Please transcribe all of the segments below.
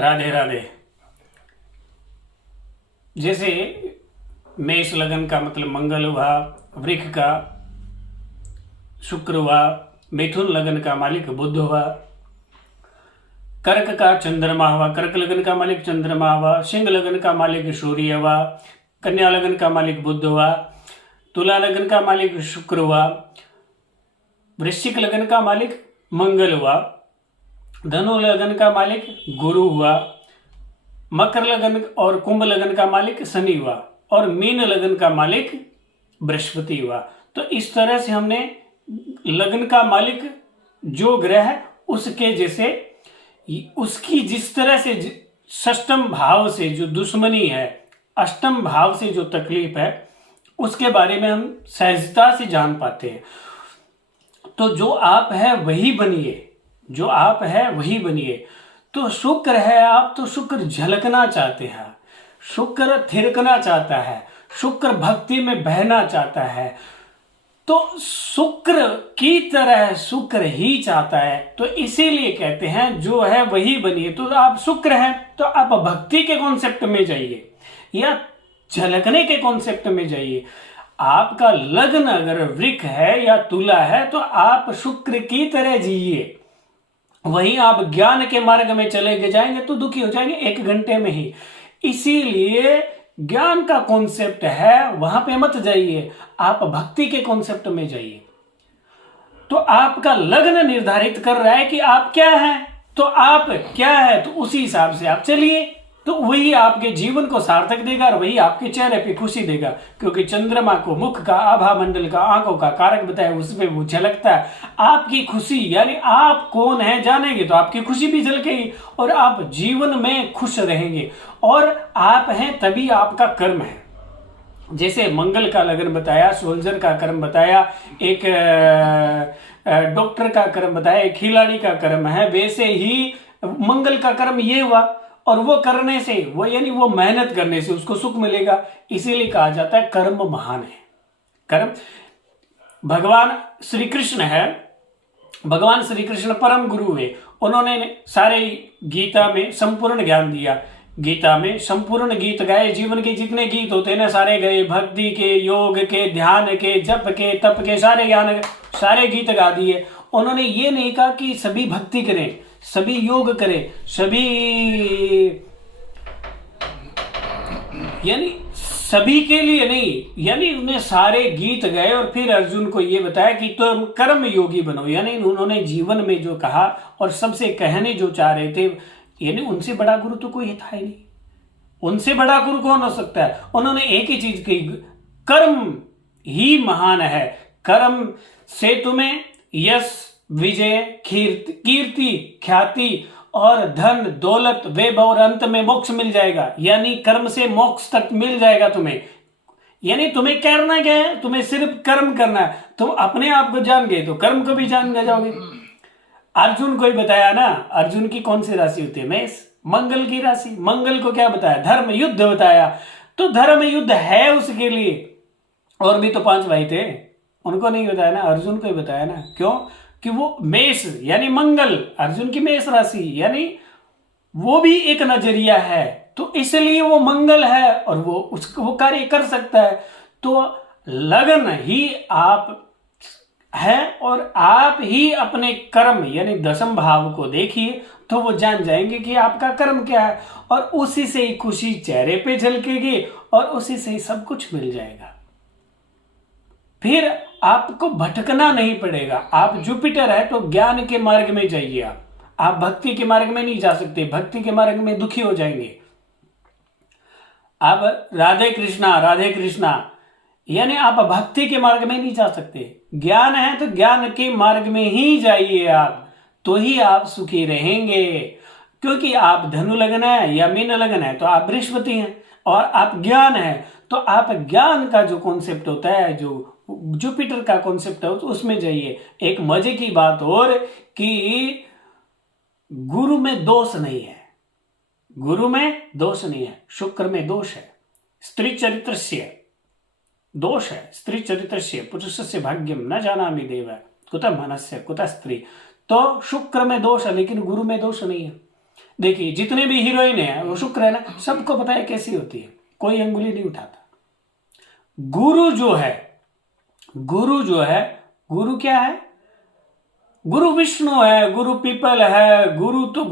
राधे राधे। जैसे मेष लगन का मतलब मंगल हुआ, वृक्ष का शुक्र हुआ, मिथुन लगन का मालिक बुध हुआ, कर्क का चंद्रमा हुआ, कर्क लगन का मालिक चंद्रमा हुआ, सिंह लगन का मालिक सूर्य हुआ, कन्या लगन का मालिक बुध हुआ, तुला लगन का मालिक शुक्र हुआ, वृश्चिक लगन का मालिक मंगल हुआ, धनु लगन का मालिक गुरु हुआ, मकर लगन और कुंभ लगन का मालिक शनि हुआ और मीन लगन का मालिक बृहस्पति हुआ। तो इस तरह से हमने लगन का मालिक जो ग्रह है उसके जैसे उसकी जिस तरह से षष्टम भाव से जो दुश्मनी है, अष्टम भाव से जो तकलीफ है, उसके बारे में हम सहजता से जान पाते हैं। तो जो आप है वही बनिए, जो आप है वही बनिए। तो शुक्र है आप, तो शुक्र झलकना चाहते हैं, शुक्र थिरकना चाहता है, शुक्र भक्ति में बहना चाहता है, तो शुक्र की तरह शुक्र ही चाहता है। तो इसीलिए कहते हैं जो है वही बनिए। तो आप शुक्र हैं तो आप भक्ति के कॉन्सेप्ट में जाइए या झलकने के कॉन्सेप्ट में जाइए। आपका लग्न अगर वृक्ष है या तुला है तो आप शुक्र की तरह जिए। वहीं आप ज्ञान के मार्ग में चले जाएंगे तो दुखी हो जाएंगे 1 घंटे में ही। इसीलिए ज्ञान का कॉन्सेप्ट है, वहां पे मत जाइए, आप भक्ति के कॉन्सेप्ट में जाइए। तो आपका लग्न निर्धारित कर रहा है कि आप क्या हैं, तो आप क्या है तो उसी हिसाब से आप चलिए, तो वही आपके जीवन को सार्थक देगा और वही आपके चेहरे पे खुशी देगा। क्योंकि चंद्रमा को मुख का, आभा मंडल का, आंखों का कारक बताया, उसमें वो झलकता है। आपकी खुशी यानी आप कौन है जानेंगे तो आपकी खुशी भी झलकेगी और आप जीवन में खुश रहेंगे। और आप हैं तभी आपका कर्म है। जैसे मंगल का लगन बताया, सोल्जर का कर्म बताया, एक डॉक्टर का कर्म बताया, एक खिलाड़ी का कर्म है, वैसे ही मंगल का कर्म ये हुआ। और वो करने से, वो यानी वो मेहनत करने से उसको सुख मिलेगा। इसीलिए कहा जाता है कर्म महान है। कर्म भगवान श्री कृष्ण है, भगवान श्री कृष्ण परम गुरु है। उन्होंने सारे गीता में संपूर्ण ज्ञान दिया। गीता में संपूर्ण गीत गाए, जीवन के जितने गीत होते हैं ना सारे गए, भक्ति के, योग के, ध्यान के, जप के, तप के, सारे ज्ञान, सारे गीत गा दिए। उन्होंने ये नहीं कहा कि सभी भक्ति करें, सभी योग करें, सभी यानी सभी के लिए नहीं, यानी उन्हें सारे गीत गए और फिर अर्जुन को ये बताया कि तुम कर्म योगी बनो। यानी उन्होंने जीवन में जो कहा और सबसे कहने जो चाह रहे थे, यानी उनसे बड़ा गुरु तो कोई था ही नहीं। उनसे बड़ा गुरु कौन हो सकता है? उन्होंने एक ही चीज कही, कर्म ही महान है। कर्म से तुम्हें यश, विजय, कीर्ति, ख्याति और धन, दौलत, वैभव और अंत में मोक्ष मिल जाएगा। यानी कर्म से मोक्ष तक मिल जाएगा तुम्हें। यानी तुम्हें करना क्या है? तुम्हें सिर्फ कर्म करना है। तुम अपने आप को जान गए तो कर्म को भी जान जाओगे। अर्जुन को ही बताया ना, अर्जुन की कौन सी राशि होती है? मेष, मंगल की राशि। मंगल को क्या बताया? धर्म युद्ध बताया। तो धर्म युद्ध है उसके लिए। और भी तो 5 भाई थे, उनको नहीं बताया ना, अर्जुन को ही बताया ना। क्यों? कि वो मेष यानी मंगल, अर्जुन की मेष राशि, यानी वो भी एक नजरिया है, तो इसलिए वो मंगल है और वो कार्य कर सकता है। तो लगन ही आप है और आप ही अपने कर्म यानी दशम भाव को देखिए तो वो जान जाएंगे कि आपका कर्म क्या है और उसी से ही खुशी चेहरे पे झलकेगी और उसी से ही सब कुछ मिल जाएगा। फिर आपको भटकना नहीं पड़ेगा। आप जुपिटर है तो ज्ञान के मार्ग में जाइए। आप भक्ति के मार्ग में नहीं जा सकते, भक्ति के मार्ग में दुखी हो जाएंगे। अब राधे कृष्णा यानी आप भक्ति के मार्ग में नहीं जा सकते। ज्ञान है तो ज्ञान के मार्ग में ही जाइए आप, तो ही आप सुखी रहेंगे। क्योंकि आप धनु लगन है या मीन लगन है तो आप बृहस्पति हैं और आप ज्ञान है तो आप ज्ञान का जो कॉन्सेप्ट होता है, जो जुपिटर का कॉन्सेप्ट है, तो उसमें जाइए। एक मजे की बात और कि गुरु में दोष नहीं है, गुरु में दोष नहीं है, शुक्र में दोष है। स्त्री चरित्रस्य दोष है, स्त्री चरित्रस्य पुरुषस्य भाग्यम न जानामि देव कुतः मनस्य कुतः स्त्री। तो शुक्र में दोष है लेकिन गुरु में दोष नहीं है। देखिए जितने भी हीरोइन है वो शुक्र है ना, सबको पता है कैसी होती है, कोई अंगुली नहीं उठाता। गुरु जो है, गुरु क्या है? गुरु विष्णु है, गुरु पीपल है, गुरु तो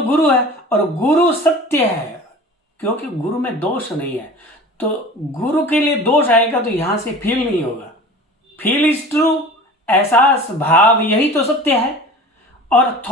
गुरु है, और गुरु सत्य है, क्योंकि गुरु में दोष नहीं है। तो गुरु के लिए दोष आएगा तो यहां से फील नहीं होगा। फील इज ट्रू, एहसास भाव यही तो सत्य है। और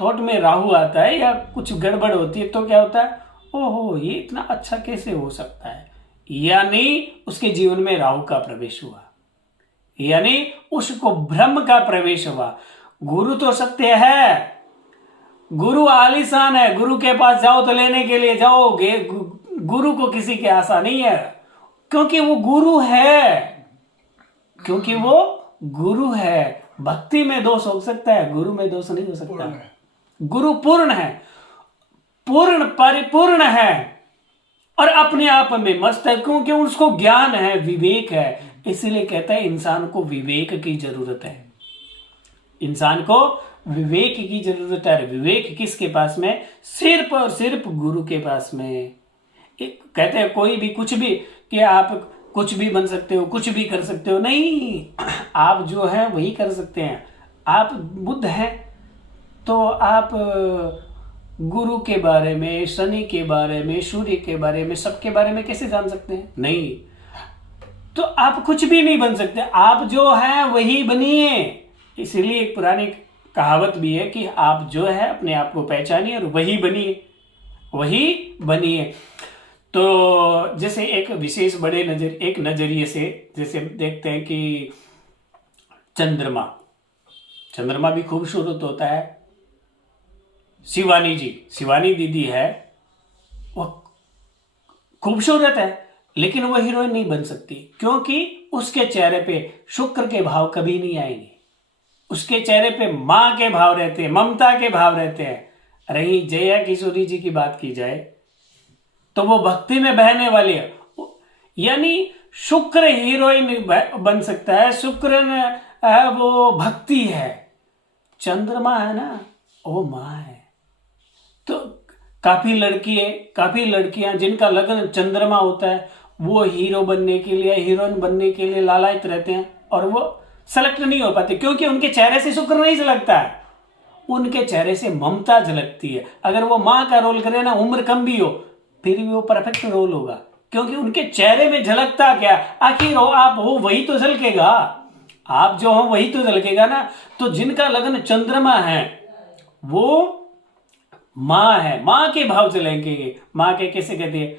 थॉट में राहु आता है या कुछ गड़बड़ होती है तो क्या होता है, ओहो ये इतना अच्छा कैसे हो सकता है, यानी उसके जीवन में राहु का प्रवेश हुआ, यानी उसको भ्रम का प्रवेश हुआ। गुरु तो सत्य है, गुरु आलीशान है, गुरु के पास जाओ तो लेने के लिए जाओगे, गुरु को किसी की आशा नहीं है, क्योंकि वो गुरु है। भक्ति में दोष हो सकता है, गुरु में दोष नहीं हो सकता। गुरु पूर्ण है, पूर्ण परिपूर्ण है और अपने आप में मस्त है, क्योंकि उसको ज्ञान है, विवेक है। इसलिए कहता है इंसान को विवेक की जरूरत है, इंसान को विवेक की जरूरत है। विवेक किसके पास में? सिर्फ और सिर्फ गुरु के पास में। कहते हैं कोई भी कुछ भी, कि आप कुछ भी बन सकते हो, कुछ भी कर सकते हो, नहीं, आप जो है वही कर सकते हैं। आप बुद्ध हैं तो आप गुरु के बारे में, शनि के बारे में, सूर्य के बारे में, सबके बारे में कैसे जान सकते हैं? नहीं, तो आप कुछ भी नहीं बन सकते, आप जो है वही बनिए। इसीलिए एक पुरानी कहावत भी है कि आप जो है अपने आप को पहचानिए और वही बनिए। तो जैसे एक विशेष एक नजरिए से जैसे देखते हैं कि चंद्रमा भी खूबसूरत होता है। शिवानी दीदी है, वो खूबसूरत है, लेकिन वो हीरोइन नहीं बन सकती, क्योंकि उसके चेहरे पे शुक्र के भाव कभी नहीं आएंगे। उसके चेहरे पे माँ के भाव रहते हैं, ममता के भाव रहते हैं। रही जया किशोरी जी की बात की जाए तो वो भक्ति में बहने वाली है, यानी शुक्र हीरोइन बन सकता है, शुक्र वो भक्ति है, चंद्रमा है ना वो माँ है। तो काफी लड़कियां जिनका लगन चंद्रमा होता है वो हीरो बनने के लिए, हीरोइन बनने के लिए लालायित रहते हैं और वो सेलेक्ट नहीं हो पाते, क्योंकि उनके चेहरे से शुक्र नहीं झलकता है, उनके चेहरे से ममता झलकती है। अगर वो माँ का रोल करे ना, उम्र कम भी हो, फिर भी वो परफेक्ट रोल होगा, क्योंकि उनके चेहरे में झलकता क्या, आखिर आप हो वही तो झलकेगा, आप जो हो वही तो झलकेगा ना। तो जिनका लगन चंद्रमा है वो माँ है, माँ के भाव झलकेंगे। माँ के कैसे कहती है,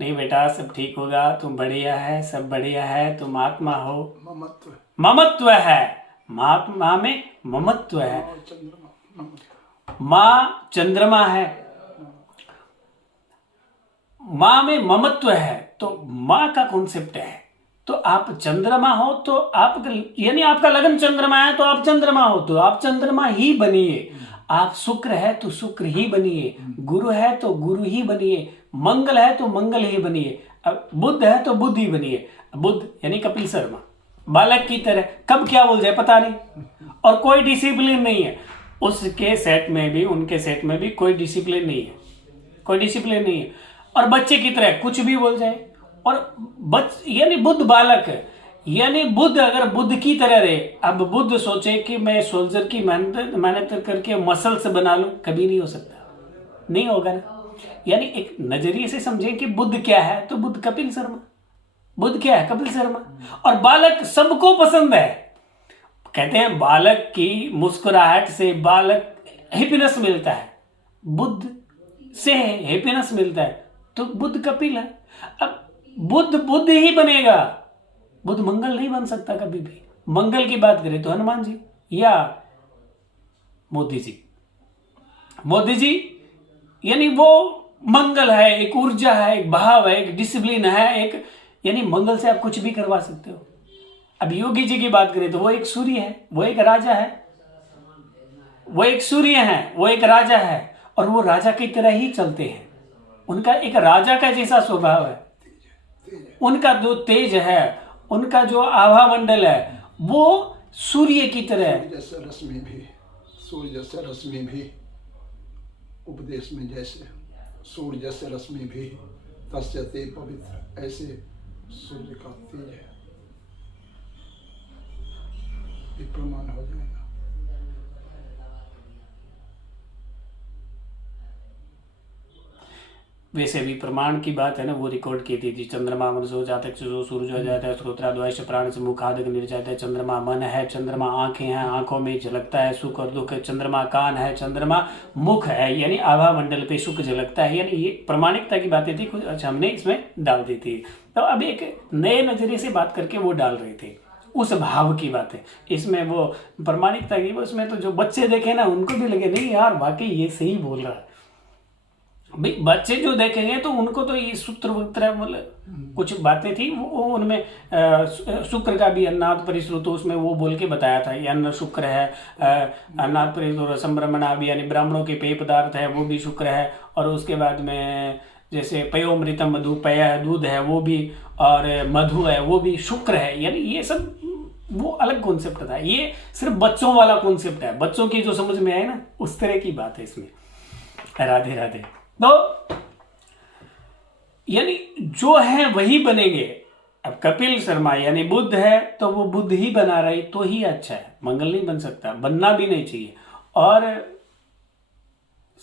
नहीं बेटा सब ठीक होगा, तुम बढ़िया है, सब बढ़िया है, तुम आत्मा हो, ममत्व है, माँ में ममत्व है, माँ चंद्रमा है, माँ में ममत्व है, तो माँ का कॉन्सेप्ट है। तो आप चंद्रमा हो तो आप, यानी आपका लगन चंद्रमा है तो आप चंद्रमा हो तो आप चंद्रमा ही बनिए, आप शुक्र है तो शुक्र ही बनिए, गुरु है तो गुरु ही बनिए, मंगल है तो मंगल ही बनिए, बुद्ध है तो बुद्ध ही बनिए। बुद्ध यानी कपिल शर्मा, बालक की तरह कब क्या बोल जाए पता नहीं, और कोई डिसिप्लिन नहीं है उसके सेट में भी, उनके सेट में भी कोई डिसिप्लिन नहीं है, और बच्चे की तरह कुछ भी बोल जाए। और यानी बुद्ध बालक है, यानी बुद्ध अगर बुद्ध की तरह रहे, अब बुद्ध सोचे कि मैं सोल्जर की मेहनत करके मसल्स बना लूं, कभी नहीं हो सकता, नहीं होगा ना। यानी एक नजरिए से समझें कि बुद्ध क्या है, तो बुद्ध कपिल शर्मा, बुद्ध क्या है, कपिल शर्मा। और बालक सबको पसंद है, कहते हैं बालक की मुस्कुराहट से बालक हैप्पीनेस मिलता है, बुद्ध से हैप्पीनेस मिलता है, तो बुद्ध कपिल है। अब बुद्ध ही बनेगा, बुद्ध मंगल नहीं बन सकता कभी भी। मंगल की बात करें तो हनुमान जी या मोदी जी, यानी वो मंगल है, एक ऊर्जा है, एक भाव है, एक डिसिप्लिन है, एक, यानी मंगल से आप कुछ भी करवा सकते हो। अब योगी जी की बात करें तो वो एक सूर्य है, वो एक राजा है, वो एक सूर्य है, वो एक राजा है, और वो राजा की तरह ही चलते हैं। उनका एक राजा का जैसा स्वभाव है, उनका जो तेज है, उनका जो आभा मंडल है वो सूर्य की तरह है। सूर्य जैसे रश्मि भी उपदेश में जैसे सूर्य से रश्मि भी तस्य ते पवित्र, ऐसे सूर्य का तेज है, ये प्रमाण हो जाएगा। वैसे भी प्रमाण की बात है ना, वो रिकॉर्ड की थी चंद्रमा मनसो जातक जो सूरज हो जाता है, श्रोत्राद्वैश प्राण से मुखादक निर्जात है, चंद्रमा मन है, चंद्रमा आंखें हैं, आंखों में झलकता है सुख और दुख है, चंद्रमा कान है, चंद्रमा मुख है, यानी आभा मंडल पे सुख झलकता है, यानी ये प्रामाणिकता की बातें थी कुछ। अच्छा, हमने इसमें डाल दी थी। तो अब एक नए नजरिए से बात करके वो डाल रहे थे उस भाव की बातें, इसमें वो प्रामाणिकता की, उसमें तो जो बच्चे देखे ना उनको भी लगे नहीं यार वाकई ये सही बोल रहा है। भाई बच्चे जो देखेंगे तो उनको तो ये सूत्र वूत्र मतलब कुछ बातें थी वो उनमें शुक्र का भी अन्नाद परिश्रुत, उसमें वो बोल के बताया था ये अन्न शुक्र है, अन्नाद परिश्रुत संभ्रमणा भी यानी ब्राह्मणों के पेय पदार्थ है वो भी शुक्र है, और उसके बाद में जैसे पयोमृतम मधु, पय दूध है वो भी, और मधु है वो भी शुक्र है, यानी ये सब वो अलग कॉन्सेप्ट था, ये सिर्फ बच्चों वाला कॉन्सेप्ट है, बच्चों की जो समझ में आए ना उस तरह की बात है इसमें। राधे राधे। तो यानी जो है वही बनेंगे। अब कपिल शर्मा यानी बुद्ध है तो वो बुद्ध ही बना रही तो ही अच्छा है, मंगल नहीं बन सकता, बनना भी नहीं चाहिए। और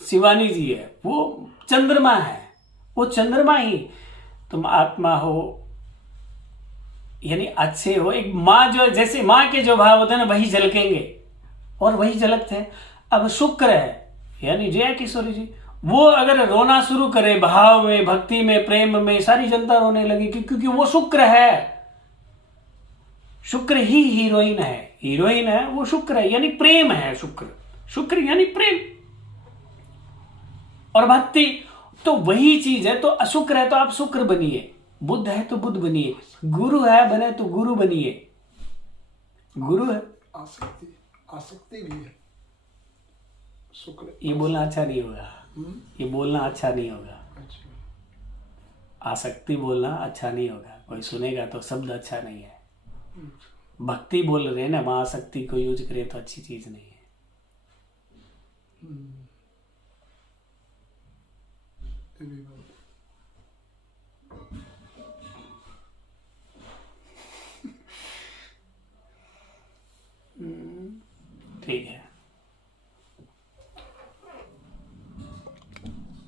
शिवानी जी है वो चंद्रमा है, वो चंद्रमा ही, तुम आत्मा हो यानी अच्छे हो। एक माँ जो जैसे माँ के जो भाव होते हैं ना वही झलकेंगे और वही झलकते हैं। अब शुक्र है यानी जया किशोरी जी, वो अगर रोना शुरू करे भाव में, भक्ति में, प्रेम में, सारी जनता रोने लगी क्योंकि वो शुक्र है। शुक्र ही हीरोइन है, हीरोइन है वो शुक्र है, यानी प्रेम है। शुक्र, शुक्र यानी प्रेम और भक्ति, तो वही चीज है। तो अशुक्र है तो आप शुक्र बनिए, बुद्ध है तो बुद्ध बनिए, गुरु है बने तो गुरु बनिए। गुरु है, आसक्ति, आसक्ति भी है शुक्र। ये बोलना अच्छा नहीं होगा, ये बोलना अच्छा नहीं होगा, अच्छा। आसक्ति बोलना अच्छा नहीं होगा, कोई सुनेगा तो शब्द अच्छा नहीं है। भक्ति बोल रहे हैं ना, वहां आसक्ति को यूज करें तो अच्छी चीज नहीं है। ये भी बात